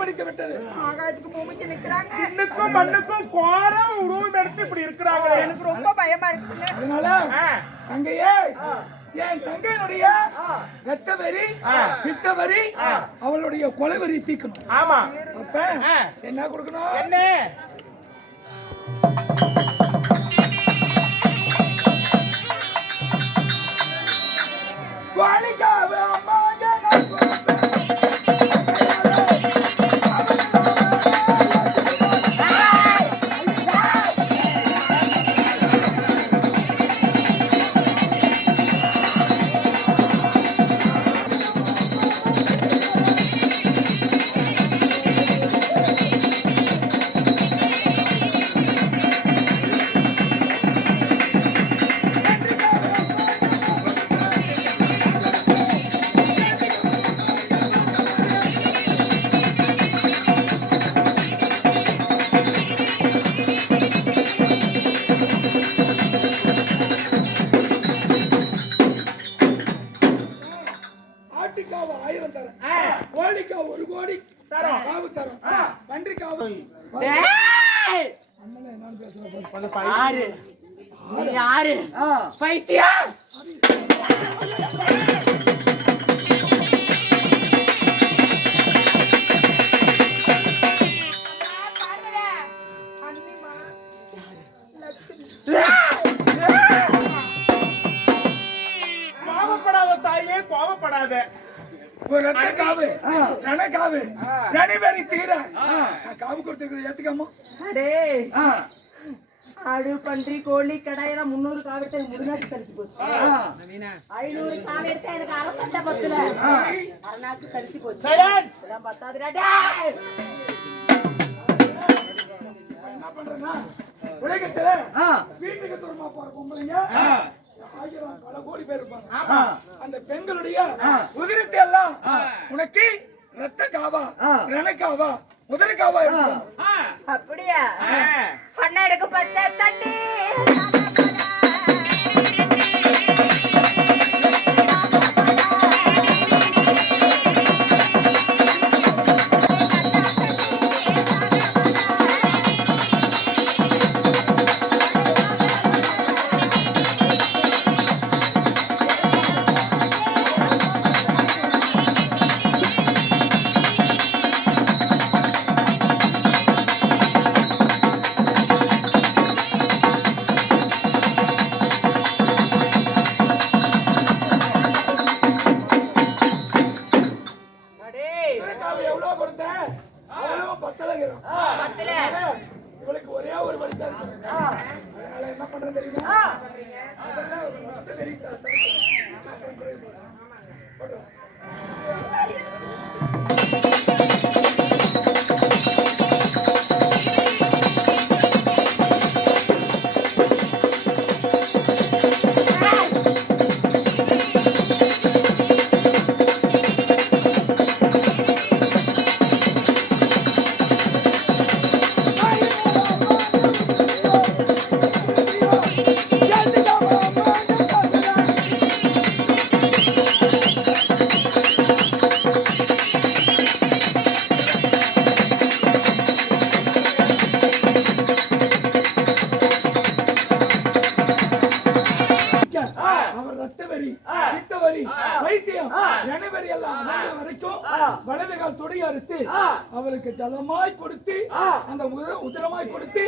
பிடித்து விட்டது. ஆகாயத்துக்கு பூமிக்கு நிக்கிறாங்க. இன்னுக்கும் மண்ணுக்கும் கோரம் உருவம் எடுத்து இப்படி இருக்கிறாங்க. எனக்கு ரொம்ப பயமா இருக்குங்க. அதனால தங்கையே, என் தங்கையினுடைய ரத்தவரி பித்தவரி அவளுடைய கொலைவரி தீக்கணும். ஆமா. அப்ப என்ன கொடுக்கணும்? என்ன? வாணிக்காவே அம்மா ஆட்டிக்காவை 1000 தரேன், கோழிக்காவை 1 கோடி தரோம், காவு தரோம், பன்றிக்காவை என்னன்னு பேசுறேன் யாரு யாரு பைத்தியம்? கோபப்படாத தாயே, கோபப்படாத. ஒரு ரத்த காவு கணக்காவு கனிவரி தீர காவு கொடுத்துருக்குற ஏத்துக்காம ஆடு பன்றி கோழி கடாயெல்லாம் 300 காவெடுத்து முருகாக்கு கழிச்சு போச்சு. 500 காவெடுத்து எனக்கு அரசட்ட பத்துல அரணாக்கு கழிச்சு போச்சு. இதெல்லாம் பத்தாதுடா. என்ன பண்றேன்னா உலகத்துல வீட்டுக்கு தூரமா போற பொம்பளைங்க 1000 பல கோடி பேர் இருப்பாங்க. அந்த பெண்களுடைய உதிரத்தை எல்லாம் உனக்கு ரத்த காவா ரணக்காவா உதரக்காவா இருக்கும். அப்படியா? பண்ணடுக்கு பச்சை தண்ணி எவ்வளவு கொடுத்தேன் அவ்வளவு பத்தல உங்களுக்கு ஒரே ஒரு வழி தான். அதனால என்ன பண்றது தெரியுமா? வலதுகால் தொடைய அறுத்து அவளுக்கு ஜலமாய் கொடுத்து அந்த உதிரமாய் கொடுத்து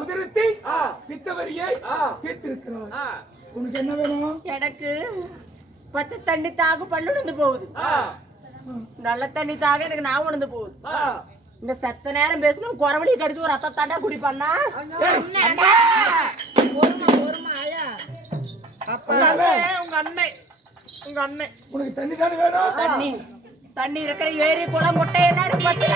உதிரத்தை பித்தவரியை தீர்த்திருக்கிறார். உனக்கு என்ன வேணும்? எனக்கு பச்சை தண்ணி தாக பல்லு உணர்ந்து போகுது, நல்ல தண்ணி தாக எனக்கு நான் உணர்ந்து போகுது. இந்த செத்த நேரம் பேசணும் குறவழி கடிச்சு ஒரு ரத்த தாண்டா குடிப்பான்னா உங்க அண்ணன் உனக்கு தண்ணி தானே வேணும்? தண்ணி தண்ணி இருக்கிற ஏரி குளம் முட்டை என்ன பத்தல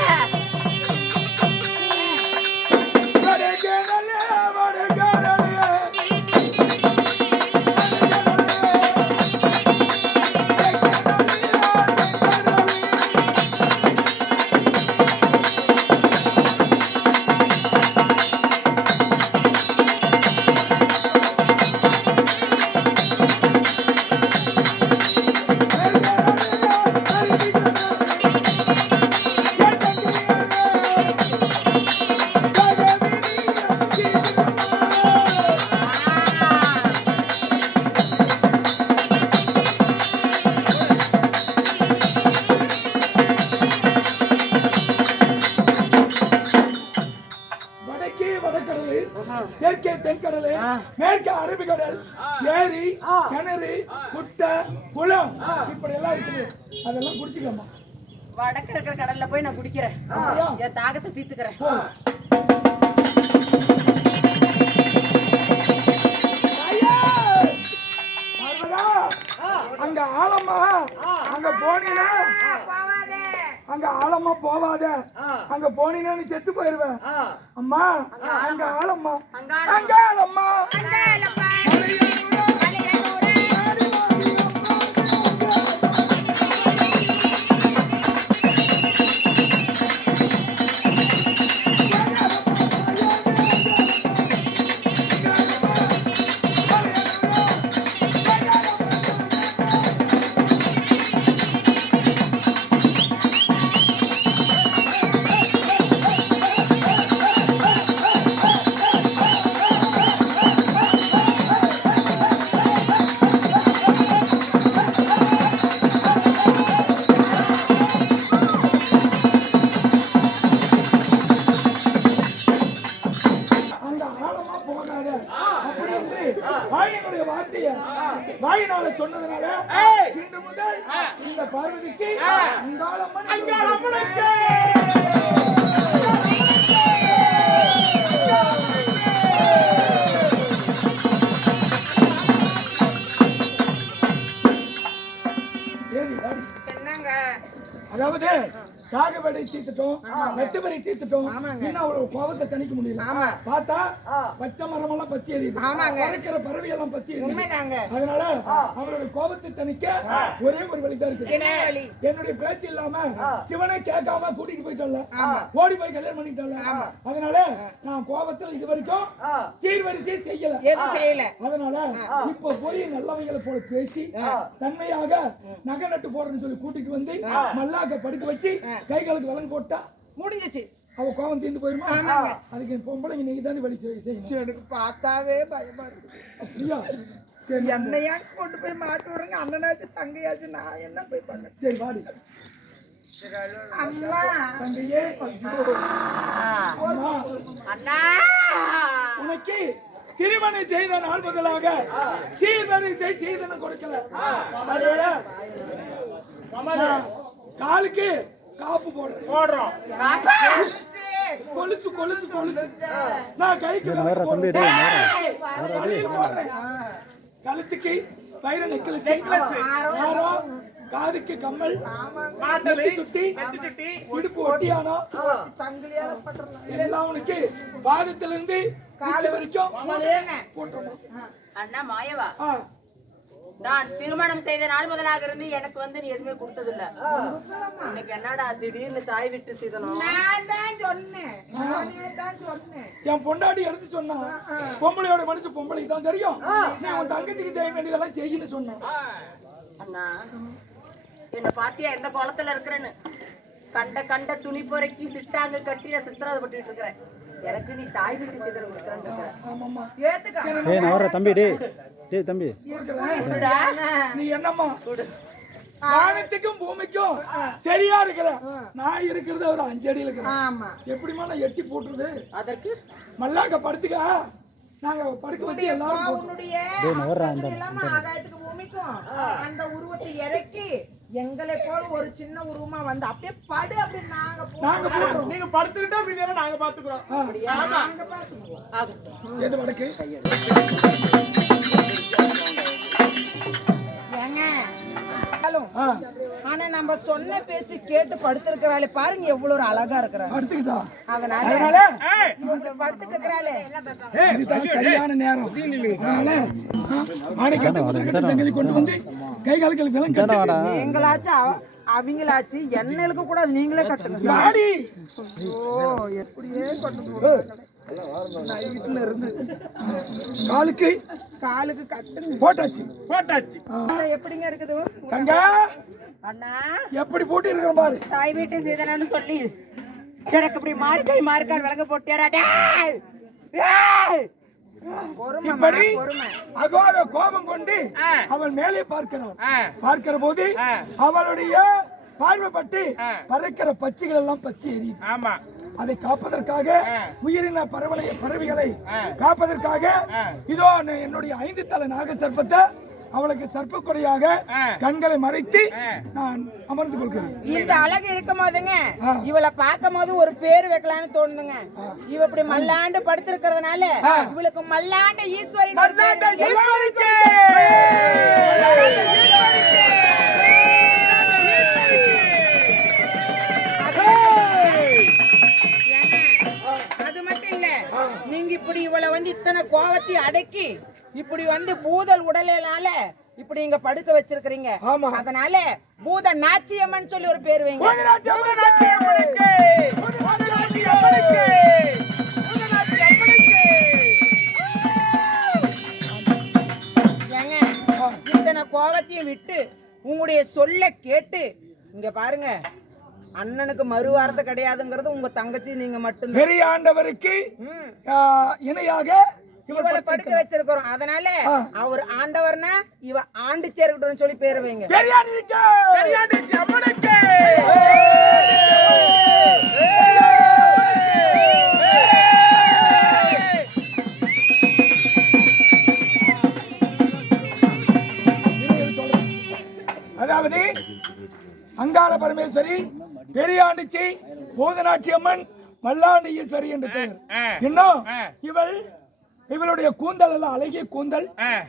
தென்கடல், மேற்கு அரபிக்கடல், ஏரி, கிணறு, குட்டை, குளம் இப்படி எல்லாம் இருக்குது. அதெல்லாம் குடிச்சுக்கலாமா? வடக்கு இருக்கிற கடல்ல போய் நான் குடிக்கிறேன், என் தாகத்தை தீர்த்துக்கிறேன். அங்க ஆழமா, அங்க போனீனா, அங்க ஆழமா போவாத, அங்க போனீனா நீ செத்து போயிருவேன். அம்மா அங்க ஆழமா, அங்க ஆழமா, வாயினுடைய வார்த்தைய வாயினால சொன்னதுனால இன்று முதல் இந்த பார்வதிக்கு அங்காளம்மனுக்கு அதாவது சாகுபடி தீர்த்துட்டோம், வெட்டுபடி தீர்த்துட்டோம், இன்னும் அவரோட கோபத்தை தணிக்க முடியல. பார்த்தா பச்சை மரம் எல்லாம் பத்தி எரியுது, பறக்கிற பறவை எல்லாம் பத்தி எரியுது. அதனால அவருடைய கோபத்தை தணிக்க ஒரே ஒரு வழிதான் இருக்கு. என்னுடைய பேச்சு இல்லாம சிவனை கேட்காம கூட்டிட்டு போயிட்டோம்ல, ஓடி போய் கல்யாணம் பண்ணிட்டோம்ல. அதனால நான் கோபத்துல இது வரைக்கும் சீர்வரிசை செய்யல. அதனால இப்ப போய் நல்லவைகளை போல பேசி தன்மையாக நகை நட்டு போடுறேன்னு சொல்லி கூட்டிட்டு வந்து மல்லாக்க படுக்க வச்சு கை காலுக்கு விலங்கு போட்டா முடிஞ்சிச்சு. அவ கோபம் தீர்ந்து போயிருமா? அதுக்கு பொம்பளைங்க நீங்க தானே வழி செய்யணும். எனக்கு பார்த்தாவே பயமா இருக்கு. அப்படியா? என்னையா கொண்டு போய் மாட்டு விடுங்க, அண்ணனாச்சு தங்கையாச்சு, நான் என்ன போய் பண்ண? சரி வாடி அம்மா. தங்கையே அண்ணா, உனக்கு திருமணம் செய்த நாள் முதலாக சீர்வரிசை சீதனம் கொடுக்கல. காலுக்கு காப்பு போடுறோம், கொலுசு கொலுசு கொலுசு நான் கைக்கு கழுத்துக்கு வைர நெக்லஸ், காதுக்கு கம்மல், சுட்டி, இடுப்பு ஒட்டியானோ எல்லாம் உனக்கு பாதத்திலிருந்து காலை வரைக்கும் போட்டுருவோம். அண்ணா மாயவா, நான் திருமணம் செய்த நாள் முதலாக இருந்து எனக்கு வந்து நீ எதுவுமே கொடுத்தது இல்ல. இன்னைக்கு என்னடா திடீர்னு தாய் விட்டு சீதனம்? என் பொண்டாட்டி எடுத்து சொன்னா பொம்பளையோட மனசு பொம்பளைக்கு தான் தெரியும். நீ உன் தங்கச்சிக்கு செய்ய வேண்டியதெல்லாம் செய்யன்னு சொன்னான். அண்ணா, என்ன பாத்தியா எந்த குளத்துல இருக்கிறேன்னு? கண்ட கண்ட துணி பொறைக்கி சிட்டாங்க கட்டி நான் சித்திராத பட்டுட்டு இருக்கிறேன். எனக்கு நீ தாய் விட்டு சீதனம் தம்பி நீ என்னம்மா வானத்துக்கும் பூமிக்கும் சரியா இருக்கிற, நான் இருக்கிறது ஒரு 5 அடியில் இருக்கிறேன். எப்படிமா நான் எட்டி போட்டுருது? அதற்கு மல்லாக்க படுத்துக்க, நாங்க படுக்க வச்சு எல்லாரும் ஆகாயத்துக்கு பூமிக்கும் அந்த உருவத்தை இறக்கி எங்களை போல ஒரு சின்ன உருவமா வந்து அப்படியே படு, அப்படி நாங்க போடுறோம். நீங்க படுத்துக்கிட்டா மீதியெல்லாம் நாங்க பாத்துக்கிறோம். எது வடக்கு ஆனா நம்ம சொன்ன பேச்சு கேட்டு படுத்திருக்கிறாளே பாருங்க, எவ்வளவு ஒரு அழகா இருக்கிறாங்க. அதனால படுத்துட்டு இருக்கிறாளே சரியான நேரம். கொண்டு வந்து கை காலுக்கு எங்களாச்சும் அவங்களாச்சு எண்ணெய்க்கு கூட நீங்களே கட்டணும். எப்படியே நைட்ல இருந்து காலுக்கு கட்டுங்க போட்டாச்சு. எப்படிங்க இருக்குது அண்ணா? எப்படி போட்டு இருக்கிற பாரு. தாய் வீட்டு சீதனன்னு சொல்லி எனக்கு இப்படி மார்க்கால் விளங்க போட்டியாடா. இப்படி அகோர கோபம் கொண்டு அவள் மேலே பார்க்கிற போது அவளுடைய பார்வைப்பட்டு பறக்கிற பச்சைகள் எல்லாம் பத்தி எரியுது. அதை காப்பதற்காக உயிரின பறவைகளை காப்பதற்காக இதோ என்னுடைய 5 தலை நாக சர்ப்பத்தை அவளுக்கு சர்ப்ப கொடையாக கண்களை மறைத்து நான் அமர்ந்து கொள்கிறேன். இந்த அழகு இருக்கும் போதுங்க இவளை பார்க்கும் போது ஒரு பேர் வைக்கலாம்னு தோணுதுங்க. இவ இப்படி மல்லாண்டு படுத்திருக்கிறதுனால இவளுக்கு மல்லாண்ட ஈஸ்வரி அது மட்டும் இல்ல, நீங்க இப்படி இவளை வந்து இத்தனை கோவத்தை அடக்கி இப்படி வந்து பூதல் உடலால இப்படி இங்க படுக்க வச்சிருக்கீங்க. அதனால பூத நாச்சியம்மன் சொல்லி ஒரு பேர் வைங்க. ஏங்க இத்தனை கோவத்தையும் விட்டு உங்களுடைய சொல்ல கேட்டு இங்க பாருங்க, அண்ணனுக்கு மறுவார்த்தை கிடையாதுங்கிறது உங்க தங்கச்சி நீங்க மட்டும். பெரிய ஆண்டவருக்கு இணையாக இவளை படுக்க வச்சிருக்கிறோம். அதனால அவர் ஆண்டவர்னா இவ ஆண்டு சேர்க்கட்டும் சொல்லி பேர் வைங்க. அதாவது அங்காள பரமேஸ்வரி, பெரியாண்டிச்சி, பூதநாட்சி அம்மன், மல்லாண்டி ஈஸ்வரி என்று பெயர். இன்னும் இவளுடைய கூந்தல் எல்லாம் அழகிய கூந்தல்,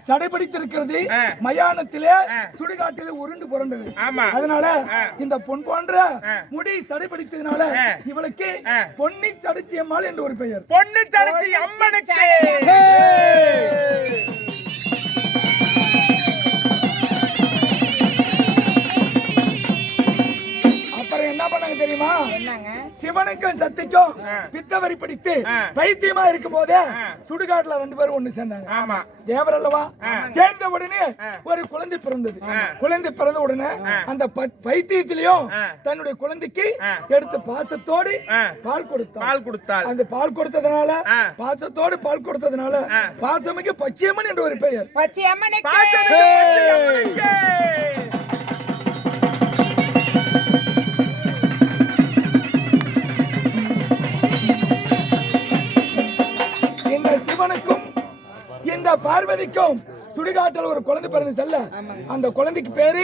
சடைபிடித்திருக்கிறது. மயானத்திலே சுடுகாட்டிலே உருண்டு புரண்டது. அதனால இந்த பொன் போன்ற முடி சடைபிடித்ததுனால இவளுக்கு பொன்னி சடைச்சி அம்மாள் என்று ஒரு பெயர். பொன்னி சடைச்சி அம்மனுக்கு. அப்புறம் என்ன பண்ணாங்க தெரியுமா? என்னங்க? சிவனுக்கும் சக்திக்கும் பித்தவரி பிடித்து பைத்தியமா இருக்கும் போதே சுடுகாட்டுல 2 பேரும் ஒண்ணு சேர்ந்தாங்க. தேவர் அல்லவா? சேர்ந்த உடனே ஒரு குழந்தை பிறந்தது. குழந்தை பிறந்த உடனே அந்த பைத்தியத்திலையும் தன்னுடைய குழந்தைக்கு எடுத்து பாசத்தோடு பால் கொடுத்தாள். அந்த பால் கொடுத்ததுனால, பாசத்தோடு பால் கொடுத்ததுனால பாசமிக்கு பச்சையம்மன் என்று ஒரு பெயர். பச்சையம்மனுக்கு. சிவனுக்கும் இந்த பார்வதிக்கும் சுடுகாட்டில் ஒரு குழந்தை பிறந்து செல்ல, அந்த குழந்தைக்கு பேரு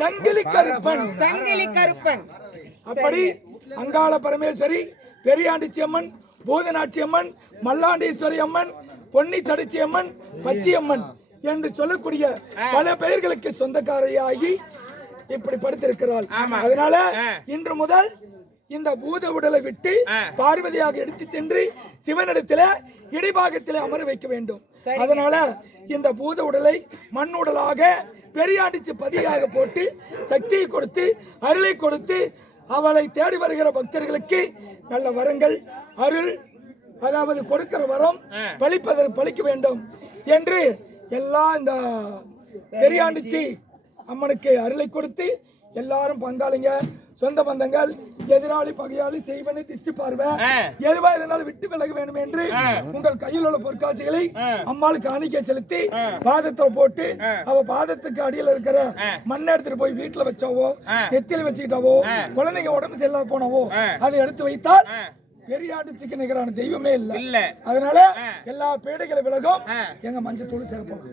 சங்கிலி கருப்பன். சங்கிலி கருப்பன். அப்படி அங்காள பரமேஸ்வரி, பெரியாண்டிச்சி அம்மன், பூதநாட்சி அம்மன், மல்லாண்டீஸ்வரி அம்மன், பொன்னி சடைச்சி அம்மன், பச்சையம்மன் என்று சொல்லக்கூடிய பல பெயர்களுக்கு சொந்தக்காரையாகி இப்படி படுத்திருக்கிறாள். அதனால இன்று முதல் இந்த பூத உடலை விட்டு பார்வதியாக எடுத்து சென்று சிவனிடத்தில இடிபாகத்திலே அமர வைக்க வேண்டும். அதனால இந்த பூத உடலை மண் உடலாக பெரியாண்டிச்சு பதியாக போட்டு சக்தியை கொடுத்து அருளை கொடுத்து அவளை தேடி வருகிற பக்தர்களுக்கு நல்ல வரங்கள், அருள், அதாவது கொடுக்கிற வரம் பலிக்க வேண்டும் என்று எல்லாம் இந்த பெரியாண்டிச்சி அம்மனுக்கு அருளை கொடுத்து எல்லாரும் பங்காளிங்க, சொந்த பந்தங்கள், எதிராளி, பகையாளி, செய்வனை, திஷ்டி பார்வை எதுவா இருந்தாலும் விட்டு விலக வேண்டும் என்று உங்கள் கையில் உள்ள பொற்காட்சிகளை அம்மாளுக்கு காணிக்கை செலுத்தி பாதத்தை போட்டு அவ பாதத்துக்கு அடியில் இருக்கிற மண்ணை எடுத்துட்டு போய் வீட்டுல வச்சாவோ, நெத்தியில வச்சுக்கிட்டாவோ, குழந்தைங்க உடம்பு சரியில்லாம போனவோ அதை எடுத்து வைத்தால் பெரியாண்டிச்சிக்கு நிகரான தெய்வமே இல்ல. அதனால எல்லா பேடைகளை விலகும். எங்க மஞ்சள் தூள் சேர்ப்போம்.